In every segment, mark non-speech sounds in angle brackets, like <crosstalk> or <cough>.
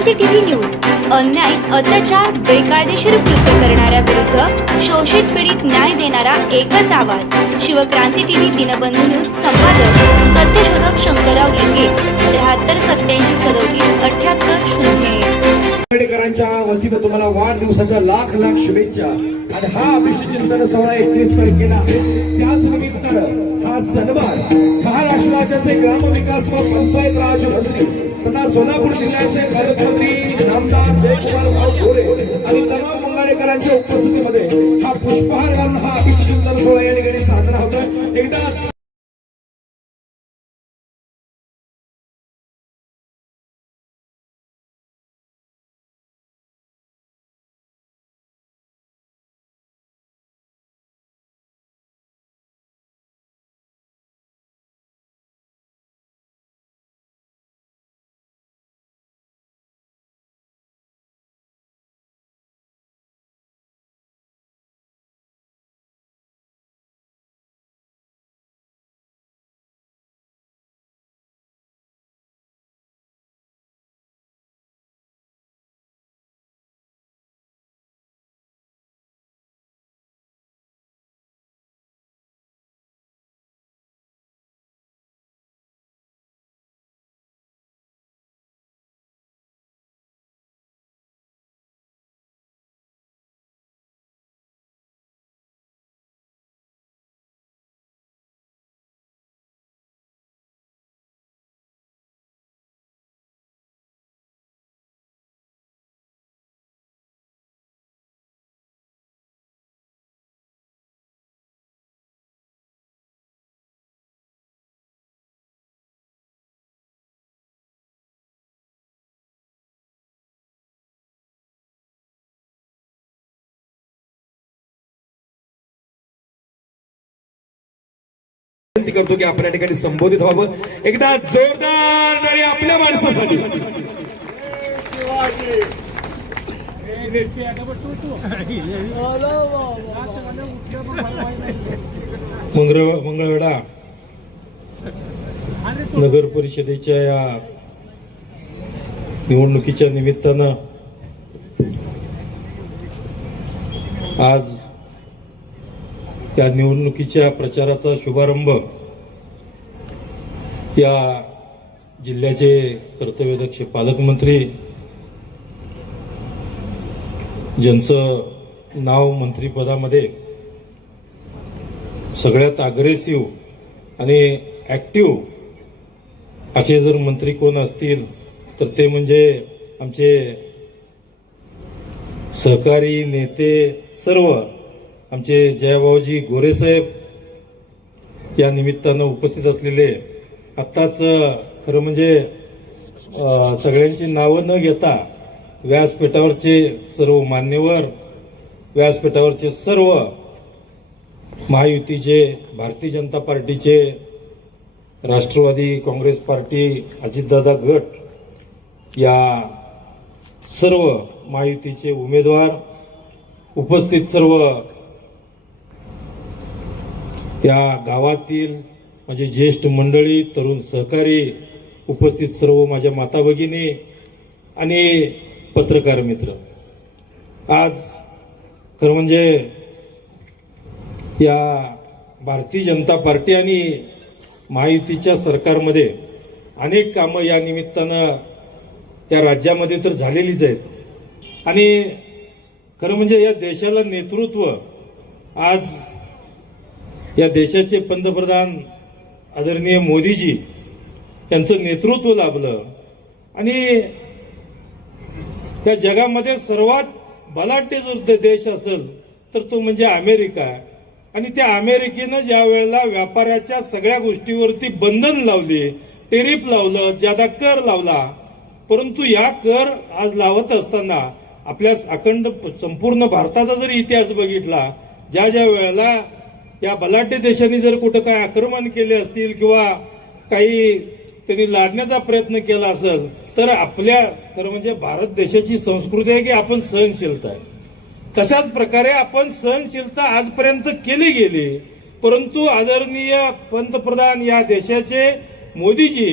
क्रांती TV news. अन्याय अत्याचार बेकायदेशीर कृत्य करणाऱ्या विरुद्ध शोषित पीडित न्याय देणारा एकच आवाज. शिवक्रांती टीव्ही दिनबंधू न्यूज संपादक सत्यशोधक शंकरराव लिंगे त्र्याहत्तर सत्याऐंशी सदोतीस अठ्याहत्तर शून्य आंबेडकरांच्या वतीनं तुम्हाला वाढदिवसाच्या लाख लाख शुभेच्छा. आणि हा अभिष्ट सोहळा एकवीस तारखेला त्याच निमित्तानं हा सन्मान महाराष्ट्र ग्रामविकास व पंचायत राज मंत्री तथा सोलापूर जिल्ह्याचे पालकमंत्री नामदार जयकुमार भाऊ गोरे आणि तमाम मुंगारेकरांच्या उपस्थितीमध्ये हा पुष्पहार घालून हा अतिशय सुंदर सोहळा या ठिकाणी साजरा होतोय. एकदा विनंती करतो की आपण या ठिकाणी संबोधित व्हावं. एकदा जोरदार आपल्या माणसासाठी. मंगळवेढा. नगर परिषदेच्या या निवडणुकीच्या निमित्तानं आज या निवडणुकीच्या प्रचाराचा शुभारंभ या जिल्ह्याचे कर्तव्यदक्ष पालकमंत्री ज्यांचं नाव मंत्रिपदामध्ये सगळ्यात अग्रेसिव्ह आणि ॲक्टिव्ह असे जर मंत्री कोण असतील तर ते म्हणजे आमचे सहकारी नेते सर्व आमचे जयभाऊजी गोरेसाहेब या निमित्तानं उपस्थित असलेले आत्ताच खरं म्हणजे सगळ्यांची नावं न घेता व्यासपीठावरचे सर्व मान्यवर व्यासपीठावरचे सर्व महायुतीचे भारतीय जनता पार्टीचे राष्ट्रवादी काँग्रेस पार्टी अजितदादा गट या सर्व महायुतीचे उमेदवार उपस्थित सर्व या गावातील माझे ज्येष्ठ मंडळी तरुण सहकारी उपस्थित सर्व माझ्या माता भगिनी आणि पत्रकार मित्र. आज खरं म्हणजे या भारतीय जनता पार्टी आणि महायुतीच्या सरकारमध्ये अनेक कामं या निमित्तानं या राज्यामध्ये तर झालेलीच आहेत. आणि खरं म्हणजे या देशाला नेतृत्व आज या देशाचे पंतप्रधान आदरणीय मोदीजी यांचं नेतृत्व लाभलं. आणि त्या जगामध्ये सर्वात बलाढ्य जर देश असेल तर तो म्हणजे अमेरिका. आणि त्या अमेरिकेनं ज्या वेळेला व्यापाराच्या सगळ्या गोष्टीवरती बंधन लावली टेरिफ लावलं ज्यादा कर लावला परंतु या कर आज लावत असताना आपल्या अखंड संपूर्ण भारताचा जरी इतिहास बघितला ज्या ज्या वेळेला या बलाढ्य देशांनी जर कुठं काय आक्रमण केले असतील किंवा काही त्यांनी लाडण्याचा प्रयत्न केला असेल तर आपल्या खरं म्हणजे भारत देशाची संस्कृती आहे की आपण सहनशीलता आहे. तशाच प्रकारे आपण सहनशीलता आजपर्यंत केली गेली परंतु आदरणीय पंतप्रधान या देशाचे मोदीजी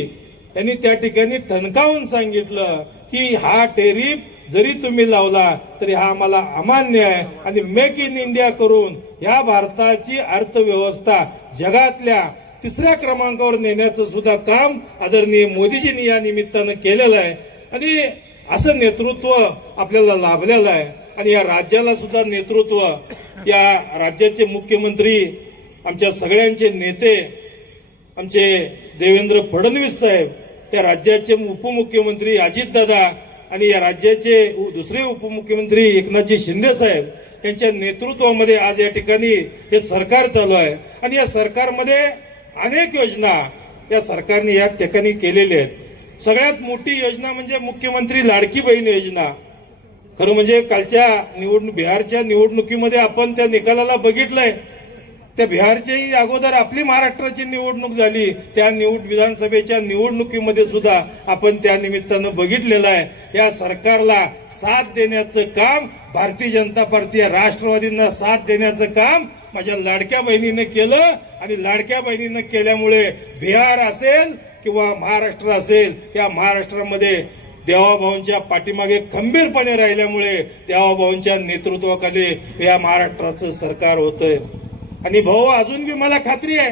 यांनी त्या ठिकाणी ठणकावून सांगितलं की हा टेरिफ जरी तुम्ही लावला तरी हा आम्हाला अमान्य आहे. आणि मेक इन इंडिया करून या भारताची अर्थव्यवस्था जगातल्या तिसऱ्या क्रमांकावर नेण्याचं सुद्धा काम आदरणीय मोदीजींनी या निमित्तानं केलेलं आहे. आणि असं नेतृत्व आपल्याला लाभलेलं आहे. आणि या राज्याला सुद्धा नेतृत्व या राज्याचे मुख्यमंत्री आमच्या सगळ्यांचे नेते आमचे देवेंद्र फडणवीस साहेब त्या राज्याचे उपमुख्यमंत्री अजितदादा आणि या राज्याचे उ- दुसरे उपमुख्यमंत्री एकनाथजी शिंदे साहेब यांच्या नेतृत्वामध्ये आज या ठिकाणी हे सरकार चालू आहे. आणि या सरकारमध्ये अनेक योजना या सरकारने या ठिकाणी केलेल्या आहेत. सगळ्यात मोठी योजना म्हणजे मुख्यमंत्री लाडकी बहीण योजना. खरं म्हणजे कालच्या निवडणूक बिहारच्या निवडणुकीमध्ये आपण त्या निकालाला बघितलंय. त्या बिहारच्याही अगोदर आपली महाराष्ट्राची निवडणूक झाली त्या निवड विधानसभेच्या निवडणुकीमध्ये सुद्धा आपण त्या निमित्तानं बघितलेलं आहे. या सरकारला साथ देण्याचं काम भारतीय जनता पार्टी या राष्ट्रवादींना साथ देण्याचं काम माझ्या लाडक्या बहिणीनं केलं आणि लाडक्या बहिणीनं केल्यामुळे बिहार असेल किंवा महाराष्ट्र असेल या महाराष्ट्रामध्ये देवाभाऊंच्या पाठीमागे खंबीरपणे राहिल्यामुळे देवाभाऊंच्या नेतृत्वाखाली या महाराष्ट्राचं सरकार होतंय. आणि भाऊ अजून बी मला खात्री आहे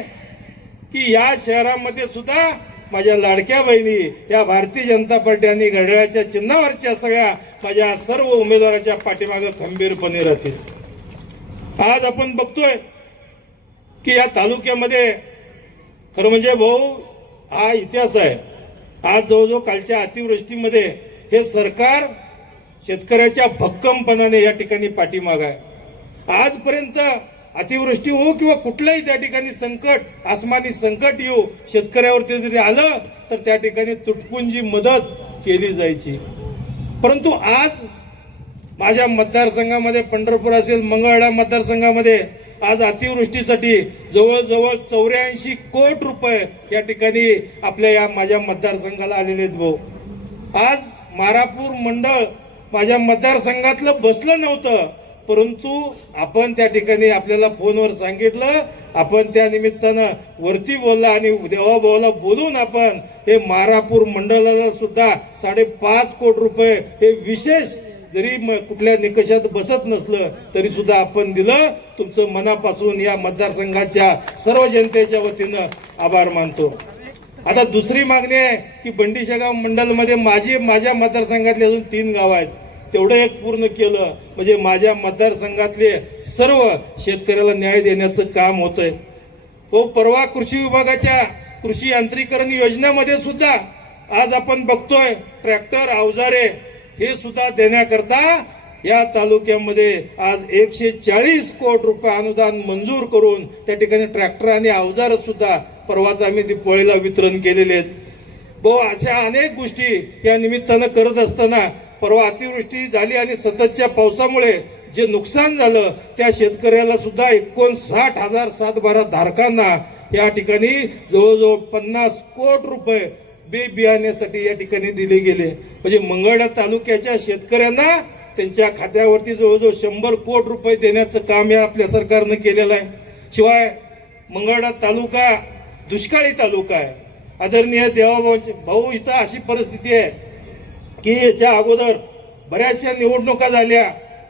की या शहरामध्ये सुद्धा माझ्या लाडक्या बहिणी या भारतीय जनता पार्टी आणि घड्याळाच्या चिन्हावरच्या सगळ्या माझ्या सर्व उमेदवाराच्या पाठीमागे खंबीरपणे राहतील. आज आपण बघतोय की या तालुक्यामध्ये खरं म्हणजे भाऊ हा इतिहास आहे. आज जवळजवळ कालच्या अतिवृष्टीमध्ये हे सरकार शेतकऱ्याच्या भक्कमपणाने या ठिकाणी पाठीमाग आहे. आजपर्यंत अतिवृष्टी हो किंवा कुठलंही त्या ठिकाणी संकट आसमानी संकट येऊ शेतकऱ्यावरती जरी आलं तर त्या ठिकाणी तुटपुंजी मदत केली जायची. परंतु आज माझ्या मतदारसंघामध्ये पंढरपूर असेल मंगळवेढा मतदारसंघामध्ये आज अतिवृष्टीसाठी जवळजवळ चौऱ्याऐंशी कोट रुपये या ठिकाणी आपल्या या माझ्या मतदारसंघाला आलेले आहेत भाऊ. आज मारापूर मंडळ माझ्या मतदारसंघातलं बसलं नव्हतं. परंतु आपण त्या ठिकाणी आपल्याला फोनवर सांगितलं आपण त्या निमित्तानं वरती बोलला आणि देवाभावाला बोलून आपण हे मारापूर मंडळाला सुद्धा साडेपाच कोटी रुपये हे विशेष जरी म- कुठल्या निकषात बसत नसलं तरी सुद्धा आपण दिलं. तुमचं मनापासून या मतदारसंघाच्या सर्व जनतेच्या वतीनं आभार मानतो. आता दुसरी मागणी आहे की बंडीशेगाव मंडलमध्ये माझी माझ्या मतदारसंघातले अजून तीन गाव आहेत. तेवढं एक पूर्ण केलं. म्हणजे माझ्या मतदारसंघातले सर्व शेतकऱ्याला न्याय देण्याचं काम होतंय. हो परवा कृषी विभागाच्या कृषी यांत्रिकरण योजनेमध्ये सुद्धा आज आपण बघतोय ट्रॅक्टर अवजारे हे सुद्धा देण्याकरता या तालुक्यामध्ये आज एकशे चाळीस कोटी रुपये अनुदान मंजूर करून त्या ठिकाणी ट्रॅक्टर आणि अवजार सुद्धा परवाच आम्ही दिपोळीला वितरण केलेले आहेत. भाऊ अशा अनेक गोष्टी या निमित्तानं करत असताना परवा अतिवृष्टी झाली आणि सततच्या पावसामुळे जे नुकसान झालं त्या शेतकऱ्याला सुद्धा एकोणसाठ हजार सात बारा धारकांना या ठिकाणी जवळजवळ पन्नास कोट रुपये बे बियाण्यासाठी या ठिकाणी दिले गेले. म्हणजे मंगळा तालुक्याच्या शेतकऱ्यांना त्यांच्या खात्यावरती जवळजवळ शंभर कोट रुपये देण्याचं काम या आपल्या सरकारनं केलेलं आहे. शिवाय मंगळा तालुका दुष्काळी तालुका आहे. आदरणीय देवाभाऊचे भाऊ इथं अशी परिस्थिती आहे की याच्या अगोदर बऱ्याचशा निवडणुका झाल्या.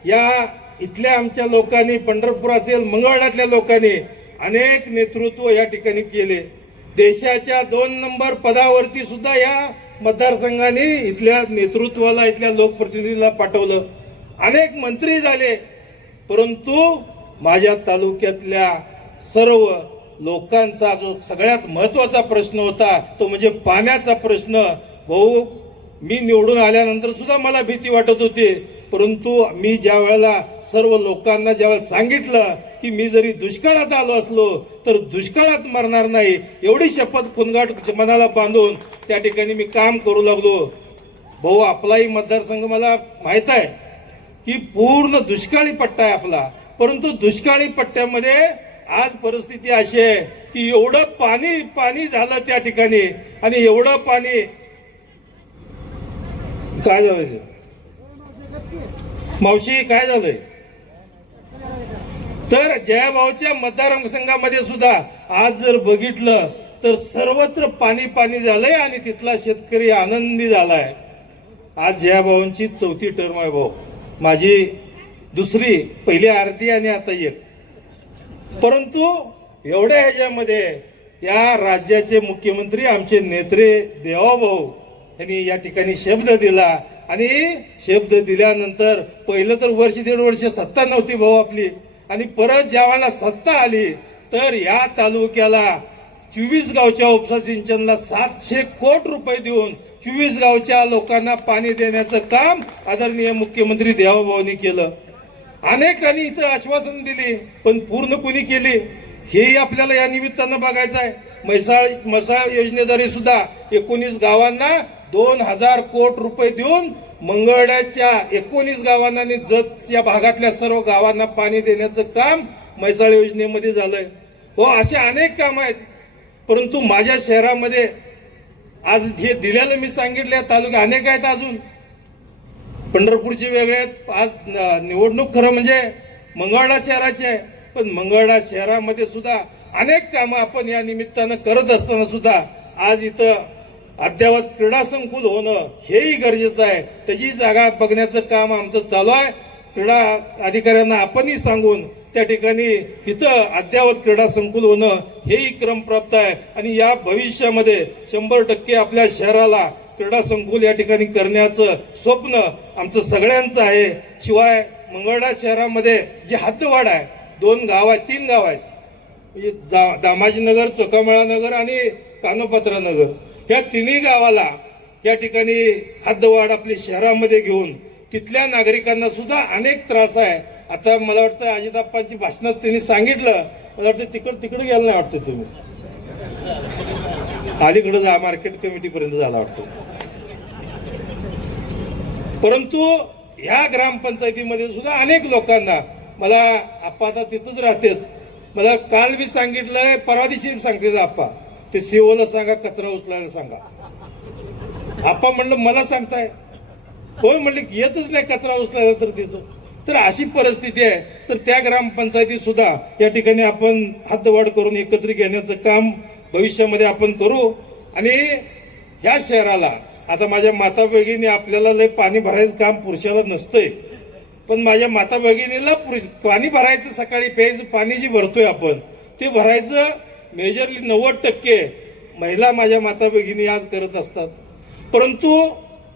या इथल्या आमच्या लोकांनी पंढरपूर असेल मंगळवाड्यातल्या लोकांनी अनेक नेतृत्व या ठिकाणी केले. देशाच्या दोन नंबर पदावरती सुद्धा या मतदारसंघाने इथल्या नेतृत्वाला इथल्या लोकप्रतिनिधीला पाठवलं. अनेक मंत्री झाले परंतु माझ्या तालुक्यातल्या सर्व लोकांचा जो सगळ्यात महत्त्वाचा प्रश्न होता तो म्हणजे पाण्याचा प्रश्न. भाऊ मी निवडून आल्यानंतर सुद्धा मला भीती वाटत होती. परंतु मी ज्या वेळेला सर्व लोकांना ज्यावेळेला सांगितलं की मी जरी दुष्काळात आलो असलो तर दुष्काळात मरणार नाही. एवढी शपथ कुनगाट मनाला बांधून त्या ठिकाणी मी काम करू लागलो. भाऊ आपलाही मतदारसंघ मला माहीत आहे की पूर्ण दुष्काळी पट्टा आहे आपला. परंतु दुष्काळी पट्ट्यामध्ये आज परिस्थिती अशी आहे की एवढं पाणी पाणी झालं त्या ठिकाणी आणि एवढं पाणी काय झालं ते? मावशी काय झालंय? तर जयाभाऊच्या मतदारसंघामध्ये सुद्धा आज जर बघितलं तर सर्वत्र पाणी पाणी झालंय आणि तिथला शेतकरी आनंदी झालाय. आज जयाभाऊंची चौथी टर्म आहे भाऊ. माझी दुसरी पहिली आरती आणि आता एक. परंतु एवढ्या ह्याच्यामध्ये या राज्याचे मुख्यमंत्री आमचे नेत्रे देवाभाऊ यांनी या ठिकाणी शब्द दिला. आणि शब्द दिल्यानंतर पहिलं तर वर्ष दीड वर्ष सत्ता नव्हती भाऊ आपली. आणि परत ज्यावेळेला सत्ता आली तर या तालुक्याला चोवीस गावच्या उपसा सिंचनला सातशे कोट रुपये देऊन चोवीस गावच्या लोकांना पाणी देण्याचं काम आदरणीय मुख्यमंत्री देवाभाऊनी केलं. अनेकांनी इथं आश्वासन दिली पण पूर्ण कुणी केली? हेही आपल्याला या निमित्तानं बघायचं आहे म्हैसाळ मसाळ योजनेद्वारे सुद्धा एकोणीस गावांना दोन हजार कोट रुपये देऊन मंगळड्याच्या एकोणीस गावांना आणि जत या भागातल्या सर्व गावांना पाणी देण्याचं काम म्हैसाळ योजनेमध्ये झालंय. हो असे अनेक काम आहेत. परंतु माझ्या शहरामध्ये आज हे दिलेलं मी सांगितले तालुके अनेक आहेत अजून. पंढरपूरचे वेगळे आहेत. आज निवडणूक खरं म्हणजे मंगळडा शहराची आहे. पण मंगळडा शहरामध्ये सुद्धा अनेक कामं आपण या निमित्तानं करत असताना सुद्धा आज इथं अद्ययावत क्रीडा संकुल होणं हेही गरजेचं आहे. त्याची जागा बघण्याचं काम आमचं चालू आहे. क्रीडा अधिकाऱ्यांना आपणही सांगून त्या ठिकाणी तिथं अद्ययावत क्रीडा संकुल होणं हेही क्रमप्राप्त आहे. आणि या भविष्यामध्ये शंभर टक्के आपल्या शहराला क्रीडा संकुल या ठिकाणी करण्याचं स्वप्न आमचं सगळ्यांचं आहे. शिवाय मंगळडा शहरामध्ये जे हद्दवाड आहे दोन गाव आहेत तीन गाव आहेत. म्हणजे दा- दामाजीनगर चोकामळा नगर आणि कानोपात्रा नगर. या तिन्ही गावाला या ठिकाणी हद्दवाढ आपली शहरामध्ये घेऊन तिथल्या नागरिकांना सुद्धा अनेक त्रास आहे. आता मला वाटतं अजिताप्पांची भाषणात त्यांनी सांगितलं. मला वाटतं तिकड तिकडे गेलं नाही वाटतं तुम्ही. अलीकडे जा मार्केट कमिटीपर्यंत झाला वाटतं. परंतु ह्या ग्रामपंचायतीमध्ये सुद्धा अनेक लोकांना मला आप्पा आता तिथंच राहतात. मला काल बी सांगितलंय परवा दिवशी सांगते आप्पा. ते सीओला सांगा कचरा उचलायला सांगा. आप्पा म्हणलं मला सांगताय. होय म्हणलं येतच नाही कचरा उचलायला तर तिथं. तर अशी परिस्थिती आहे. तर त्या ग्रामपंचायती सुद्धा या ठिकाणी आपण हद्दवाढ करून एकत्रित घेण्याचं काम भविष्यामध्ये आपण करू. आणि ह्या शहराला आता माझ्या माता भगिनी आपल्याला लय पाणी भरायचं काम पुरुषाला नसतंय. पण माझ्या माता भगिनीला पुरुष- पाणी भरायचं सकाळी प्यायचं पाणी जे भरतोय आपण ते भरायचं मेजरली नव्वद टक्के महिला माझ्या माता भगिनी आज करत असतात. परंतु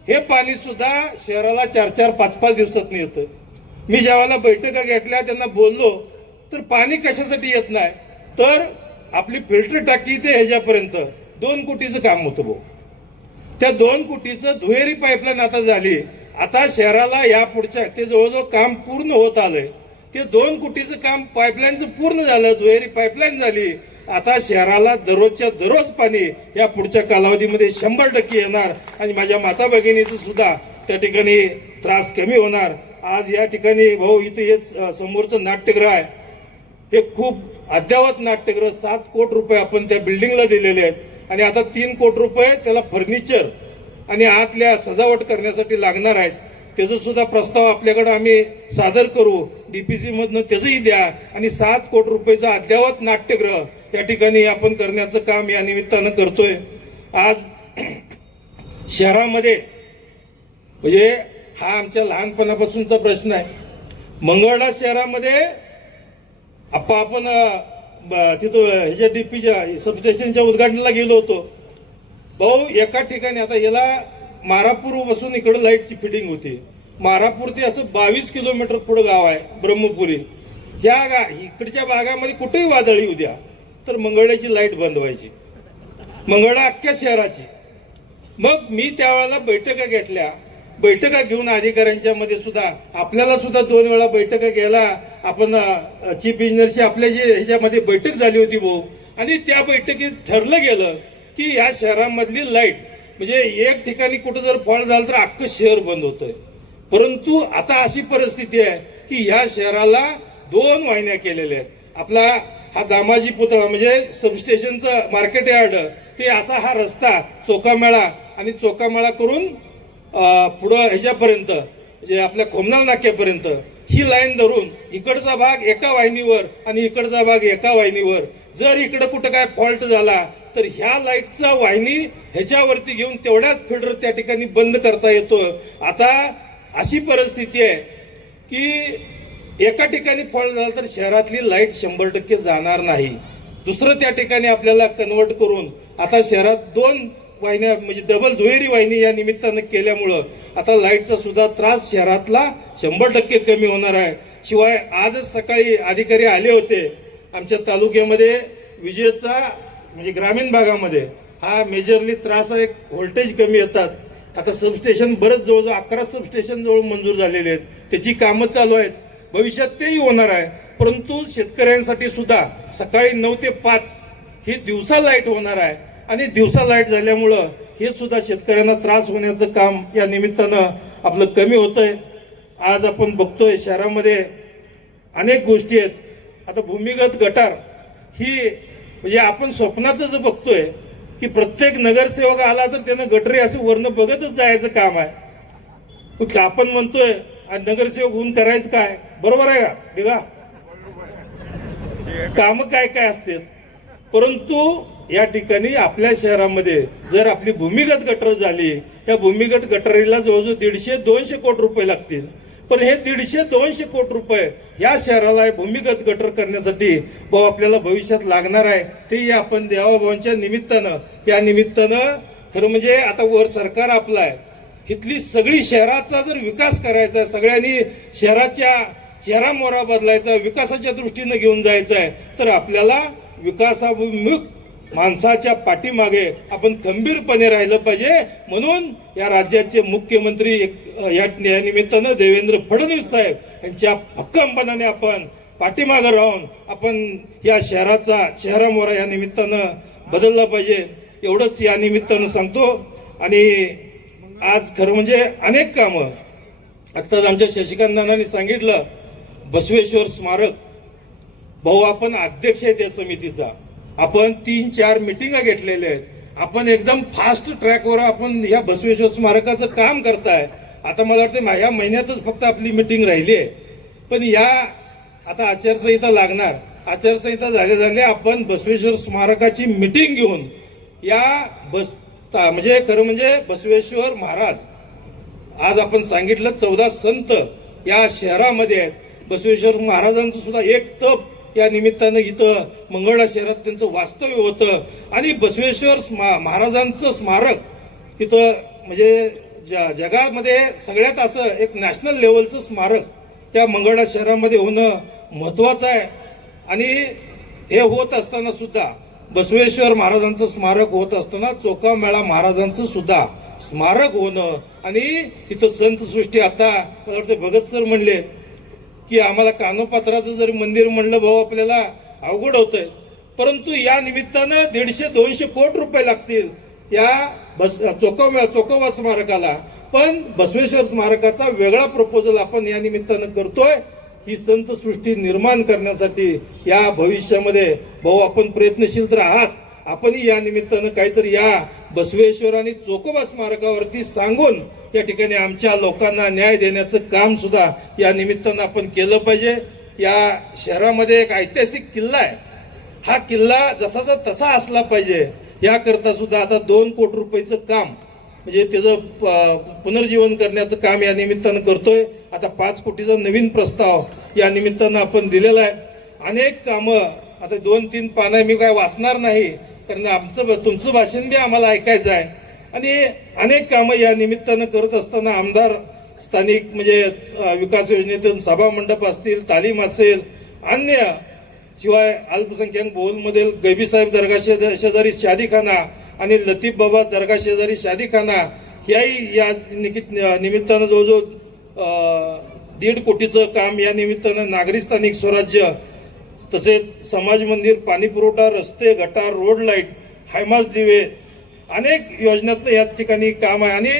हे पाणी सुद्धा शहराला चार चार पाच पाच दिवसात येतं. मी ज्यावेळेला बैठका घेतल्या त्यांना बोललो तर पाणी कशासाठी येत नाही? तर आपली फिल्टर टाकी ते ह्याच्यापर्यंत. दोन कोटीचं काम होतं भाऊ. त्या दोन कोटीचं दुहेरी पाईपलाईन आता झाली. आता शहराला या पुढच्या ते जवळजवळ काम पूर्ण होत आलंय. ते दोन कोटीचं काम पाईपलाईनचं पूर्ण झालं दुहेरी पाईपलाईन झाली. आता शहराला दररोजच्या दररोज पाणी या पुढच्या कालावधीमध्ये शंभर टक्के येणार आणि माझ्या माता भगिनीचं सुद्धा त्या ठिकाणी त्रास कमी होणार. आज या ठिकाणी भाऊ इथे हे समोरचं नाट्यगृह आहे. हे खूप अद्यावत नाट्यगृह सात कोट रुपये आपण त्या बिल्डिंगला दिलेले आहेत. आणि आता तीन कोट रुपये त्याला फर्निचर आणि आतल्या सजावट करण्यासाठी लागणार आहेत. त्याचा सुद्धा प्रस्ताव आपल्याकडे आम्ही सादर करू. डीपीसी मधनं त्याचंही द्या. आणि सात कोटी रुपयेचं अद्यावत नाट्यगृह या ठिकाणी आपण करण्याचं काम या निमित्तानं करतोय. आज <clears throat> शहरामध्ये म्हणजे हा आमच्या लहानपणापासूनचा प्रश्न आहे. मंगळडा शहरामध्ये आप्पा आपण ब- तिथं ह्याच्या डीपीच्या सबस्टेशनच्या उद्घाटनाला गेलो होतो. भाऊ एका ठिकाणी आता याला मारापूर बसून इकडे लाईटची फिटिंग होती. मारापूर ते असं बावीस किलोमीटर पुढे गाव आहे ब्रह्मपुरी. या गा इकडच्या भागामध्ये कुठेही वादळी उद्या तर मंगळ्याची लाइट बंद व्हायची. मंगळा अख्ख्या शहराची. मग मी त्यावेळेला बैठका घेतल्या. बैठका घेऊन अधिकाऱ्यांच्या मध्ये सुद्धा आपल्याला सुद्धा दोन वेळा बैठका घ्यायला आपण चीफ इंजिनियरची आपल्या जे ह्याच्यामध्ये बैठक झाली होती भाऊ. आणि त्या बैठकीत ठरलं गेलं की या शहरामधली लाइट म्हणजे एक ठिकाणी कुठं जर फॉल्ट झाला तर अख्खं शहर बंद होतंय. परंतु आता अशी परिस्थिती आहे की ह्या शहराला दोन वाहिन्या केलेल्या आहेत. आपला हा दामाजी पुतळा म्हणजे सबस्टेशनचं मार्केट यार्ड ते असा हा रस्ता चोकामेळा आणि चोकामेळा करून पुढं ह्याच्यापर्यंत म्हणजे आपल्या खोमनाल नाक्यापर्यंत ही लाईन धरून इकडचा भाग एका वाहिनीवर आणि इकडचा भाग एका वाहिनीवर. जर इकडं कुठं काय फॉल्ट झाला तर ह्या लाईटचा वाहिनी ह्याच्यावरती घेऊन तेवढ्याच फिडर त्या ठिकाणी बंद करता येतो आता अशी परिस्थिती आहे की एका ठिकाणी फॉल्ट झाला तर शहरातली लाइट शंभर टक्के जाणार नाही. दुसरं त्या ठिकाणी आपल्याला कन्वर्ट करून आता शहरात दोन वाहिन्या म्हणजे डबल दुहेरी वाहिनी या निमित्तानं केल्यामुळं आता लाईटचा सुद्धा त्रास शहरातला शंभर टक्के कमी होणार आहे. शिवाय आजच सकाळी अधिकारी आले होते आमच्या तालुक्यामध्ये विजेचा म्हणजे ग्रामीण भागामध्ये. हा मेजरली त्रास आहे व्होल्टेज कमी येतात. आता सबस्टेशन बरेच जवळजवळ अकरा सबस्टेशन जवळ मंजूर झालेले आहेत. त्याची कामं चालू आहेत. भविष्यात तेही होणार आहे. परंतु शेतकऱ्यांसाठी सुद्धा सकाळी नऊ ते पाच ही दिवसा लाइट होणार आहे. आणि दिवसा लाइट झाल्यामुळं हे सुद्धा शेतकऱ्यांना त्रास होण्याचं काम या निमित्तानं आपलं कमी होतंय. आज आपण बघतोय शहरामध्ये अनेक गोष्टी आहेत. आता भूमिगत गटार ही म्हणजे आपण स्वप्नातच बघतोय की प्रत्येक नगरसेवक आला तर त्यानं गटरी असे वर्ण बघतच जायचं काम आहे. आपण म्हणतोय आणि नगरसेवक होऊन करायचं काय? बरोबर आहे का? बिगा काम काय काय असतात परंतु या ठिकाणी आपल्या शहरामध्ये जर आपली भूमिगत गटर झाली या भूमिगत गटरीला जवळजवळ दीडशे दोनशे कोटी रुपये लागतील. पण हे दीडशे दोनशे कोटी रुपये या शहराला भूमिगत गटर करण्यासाठी भाऊ आपल्याला भविष्यात लागणार आहे ते आपण देवाभावांच्या निमित्तानं या निमित्तानं खरं म्हणजे आता वर सरकार आपलं आहे. इथली सगळी शहराचा जर विकास करायचा आहे सगळ्यांनी शहराच्या चेहरा मोहरा बदलायचा विकासाच्या दृष्टीनं घेऊन जायचं आहे तर आपल्याला विकासाभिमुख माणसाच्या पाठीमागे आपण खंबीरपणे राहिलं पाहिजे. म्हणून या राज्याचे मुख्यमंत्री या निमित्तानं देवेंद्र फडणवीस साहेब यांच्या भक्कमपणाने आपण पाठीमागे राहून आपण या शहराचा शहरामोरा या निमित्तानं बदलला पाहिजे. एवढंच या निमित्तानं सांगतो. आणि आज खरं म्हणजे अनेक कामं. आत्ताच आमच्या शशिकांत नानांनी सांगितलं बसवेश्वर स्मारक. भाऊ आपण अध्यक्ष आहेत या समितीचा. आपण तीन चार मिटिंगा घेतलेल्या आहेत. आपण एकदम फास्ट ट्रॅकवर आपण या बसवेश्वर स्मारकाचं काम करताय. आता मला वाटतं ह्या महिन्यातच फक्त आपली मिटिंग राहिली आहे. पण या आता आचारसंहिता लागणार. आचारसंहिता झाले झाले आपण बसवेश्वर स्मारकाची मिटिंग घेऊन या बस म्हणजे खरं म्हणजे बसवेश्वर महाराज आज आपण सांगितलं चौदा संत या शहरामध्ये आहेत. बसवेश्वर महाराजांचं सुद्धा एक तप या निमित्तानं इथं मंगळा शहरात त्यांचं वास्तव्य होतं. आणि बसवेश्वर स्मा- महाराजांचं स्मारक इथं म्हणजे ज- जगामध्ये सगळ्यात असं एक नॅशनल लेवलचं स्मारक त्या मंगळा शहरामध्ये होणं महत्वाचं आहे. आणि हे होत असताना सुद्धा बसवेश्वर महाराजांचं स्मारक होत असताना चोकामेळा महाराजांचं सुद्धा स्मारक होणं. आणि इथं संतसृष्टी आता मला वाटतं भगत सर म्हणले की आम्हाला कानोपात्राचं जरी मंदिर म्हणलं भाऊ आपल्याला अवघड होतंय. परंतु या निमित्तानं दीडशे दोनशे कोट रुपये लागतील या बस चोकोबा चोकोबा स्मारकाला. पण बसवेश्वर स्मारकाचा वेगळा प्रपोजल आपण या निमित्तानं करतोय. ही संत सृष्टी निर्माण करण्यासाठी या भविष्यामध्ये भाऊ आपण प्रयत्नशील तर आहात. आपणही या निमित्तानं काहीतरी या बसवेश्वर आणि चोकोबा स्मारकावरती सांगून या ठिकाणी आमच्या लोकांना न्याय देण्याचं काम सुद्धा या निमित्तानं आपण केलं पाहिजे. या शहरामध्ये एक ऐतिहासिक किल्ला आहे. हा किल्ला जसाचा तसा असला पाहिजे याकरता सुद्धा आता दोन कोटी रुपयाचं काम म्हणजे त्याचं प- पुनर्जीवन करण्याचं काम या निमित्तानं करतोय. आता पाच कोटीचा नवीन प्रस्ताव या निमित्तानं आपण दिलेला आहे. अनेक कामं आता दोन तीन पानं मी काय वाचणार नाही कारण आमचं तुमचं भाषण बी आम्हाला ऐकायचं आहे. आणि अनेक कामं या निमित्तानं करत असताना आमदार स्थानिक म्हणजे विकास योजनेतून सभा मंडप असतील तालीम असेल अन्य शिवाय अल्पसंख्याक बहुलमधील गैबीसाहेब दर्गा शेजारी शादीखाना आणि लतीफ बाबा दर्गा शेजारी शादीखाना याही या निमित्तानं जवळजवळ दीड कोटीचं काम या निमित्तानं नागरी स्थानिक स्वराज्य तसेच समाज मंदिर पाणी पुरवठा रस्ते गटार रोड लाइट हायमास दिवे अनेक योजनातलं या ठिकाणी काम आहे. आणि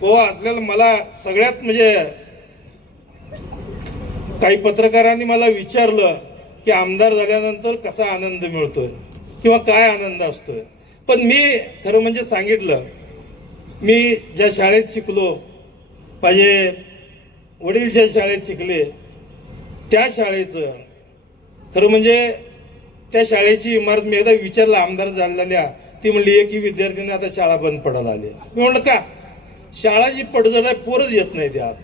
हो आपल्याला मला सगळ्यात म्हणजे काही पत्रकारांनी मला विचारलं की आमदार झाल्यानंतर कसा आनंद मिळतोय किंवा काय आनंद असतोय. पण मी खरं म्हणजे सांगितलं मी ज्या शाळेत शिकलो माझे वडील ज्या शाळेत शिकले त्या शाळेचं खरं म्हणजे त्या शाळेची इमारत मी एकदा विचारलं आमदार झालेल्या ती म्हणली की विद्यार्थ्यांनी आता शाळा बंद पडायला आली. मी म्हणलं का? शाळाची पडझड आहे पोरच येत नाही त्यात.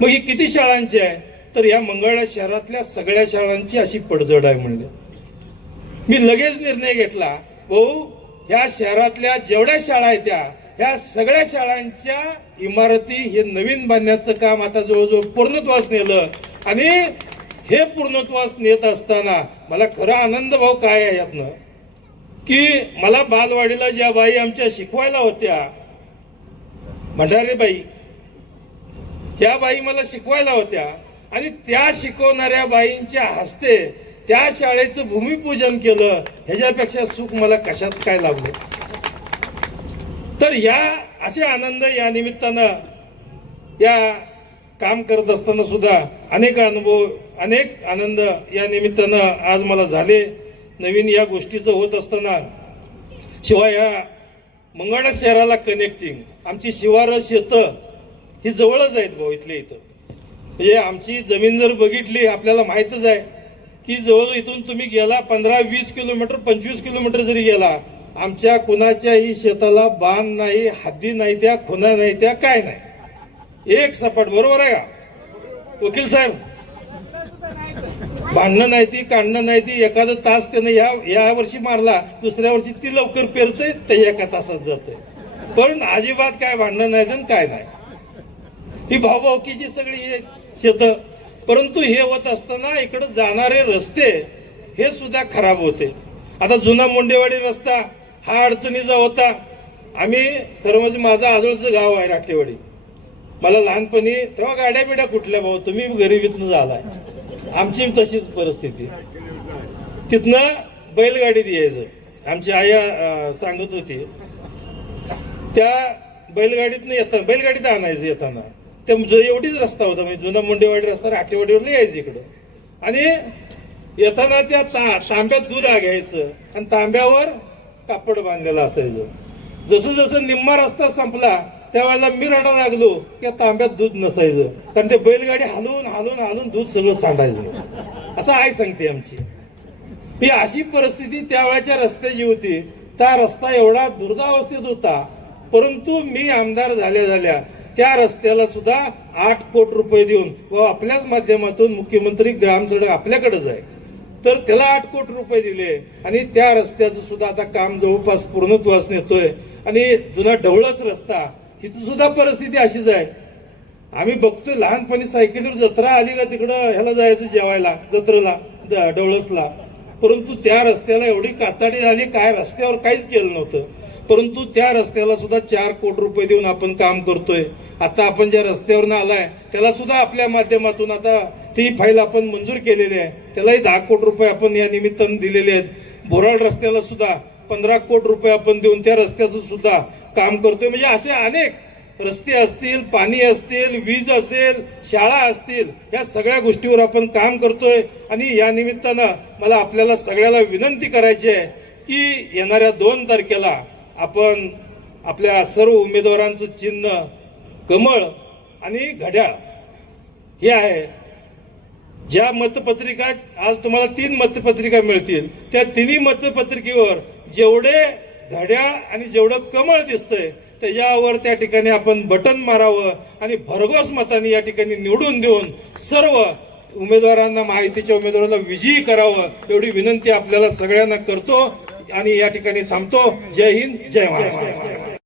मग ही किती शाळांची आहे? तर या मंगळा शहरातल्या सगळ्या शाळांची अशी पडझड आहे म्हणले. मी लगेच निर्णय घेतला भाऊ ह्या शहरातल्या जेवढ्या शाळा आहेत त्या ह्या सगळ्या शाळांच्या इमारती हे नवीन बांधण्याचं काम आता जवळजवळ पूर्णत्वास नेलं आणि हे पूर्णत्वास नेत असताना मला खरा आनंद भाऊ काय आहे यातनं? की मला बालवाडीला ज्या बाई आमच्या शिकवायला होत्या भंडारे बाई त्या बाई मला शिकवायला होत्या आणि त्या शिकवणाऱ्या बाईंच्या हस्ते त्या शाळेचं भूमिपूजन केलं ह्याच्यापेक्षा सुख मला कशात काय लाभलं? तर या असे आनंद या निमित्तानं या काम करत असताना सुद्धा अनेक अनुभव अनेक आनंद या निमित्तानं आज मला झाले. नवीन या गोष्टीचं होत असताना शिवाय या मंगळा शहराला कनेक्टिंग आमची शिवार शेतं ही जवळच आहेत भाऊ इथल्या इथं. म्हणजे आमची जमीन जर बघितली आपल्याला माहितच आहे की जवळ इथून तुम्ही गेला पंधरा वीस किलोमीटर पंचवीस किलोमीटर जरी गेला आमच्या कुणाच्याही शेताला बांध नाही हद्दी नाही त्या खुना नाही त्या काय नाही. एक सपाट बरोबर आहे का? वकील साहेब भांडणं नाही ती काढणं नाही ती एखादा तास त्यानं या या वर्षी मारला दुसऱ्या वर्षी ती लवकर पेरते ते एका तासात जाते पण अजिबात काय भांडणं नाही तर काय नाही. ही भावभावकीची सगळी शेत. परंतु हे होत असताना इकडे जाणारे रस्ते हे सुद्धा खराब होते. आता जुना मुंडेवाडी रस्ता हा अडचणीचा होता. आम्ही खरं म्हणजे माझं आजोळचं गाव आहे राठेवाडी. मला लहानपणी तेव्हा गाड्या बिड्या कुठल्या भाऊ तुम्ही गरिबीतनं झालाय. आमची तशीच परिस्थिती. तिथनं बैलगाडीत यायचं. आमची आई सांगत होती त्या बैलगाडीतनं येताना बैलगाडीत आणायचं येताना. त्या जो- एवढीच रस्ता होता म्हणजे जुना मुंडेवाडी रस्ता राठेवाडीवर यायचं इकडं. आणि येताना त्या ता- तांब्यात दूध घ्यायचं आणि तांब्यावर कापड बांधलेलं असायचं. जसं जसं निम्मा रस्ता संपला त्यावेळेला मी रडा लागलो की या तांब्यात दूध नसायचं. कारण ते बैलगाडी हलवून हलवून हलवून दूध सगळं सांडायचं. असं आई सांगते आमची. ही अशी परिस्थिती त्यावेळेच्या रस्त्याची होती. त्या रस्ता एवढा दुर्गावस्थेत होता. परंतु मी आमदार झाल्या झाल्या त्या रस्त्याला सुद्धा आठ कोटी रुपये देऊन व आपल्याच माध्यमातून मुख्यमंत्री ग्राम सडक आपल्याकडेच आहे. तर त्याला आठ कोटी रुपये दिले आणि त्या रस्त्याचं सुद्धा आता काम जवळपास पूर्णत्वास नेतोय. आणि जुना ढवळच रस्ता तिथं सुद्धा परिस्थिती अशीच आहे. आम्ही बघतोय लहानपणी सायकलीवर जत्रा आली का तिकडं ह्याला जायचं जेवायला जत्रेला डोळसला. परंतु त्या रस्त्याला एवढी काताडी झाली काय रस्त्यावर काहीच केलं नव्हतं. परंतु त्या रस्त्याला सुद्धा चार कोटी रुपये देऊन आपण काम करतोय. आता आपण ज्या रस्त्यावरनं आलाय त्याला सुद्धा आपल्या माध्यमातून आता ती फाईल आपण मंजूर केलेली आहे. त्यालाही दहा कोटी रुपये आपण या निमित्तानं दिलेले आहेत. बोराळ रस्त्याला सुद्धा पंधरा कोटी रुपये आपण देऊन त्या रस्त्याचं सुद्धा काम करतोय. म्हणजे असे अनेक रस्ते असतील पाणी असतील वीज असेल शाळा असतील या सगळ्या गोष्टीवर आपण काम करतोय. आणि या निमित्तानं मला आपल्याला सगळ्याला विनंती करायची आहे की येणाऱ्या दोन तारखेला आपण आपल्या सर्व उमेदवारांचं चिन्ह कमळ आणि घड्याळ हे आहे. ज्या मतपत्रिका आज तुम्हाला तीन मतपत्रिका मिळतील. त्या तिन्ही मतपत्रिकेवर जेवढे घड्याळ आणि जेवढं कमळ दिसतंय त्याच्यावर त्या ठिकाणी आपण बटन मारावं आणि भरघोस मताने या ठिकाणी निवडून देऊन सर्व उमेदवारांना माहितीच्या उमेदवारांना विजयी करावं एवढी विनंती आपल्याला सगळ्यांना करतो आणि या ठिकाणी थांबतो. जय हिंद जय महाराष्ट्र.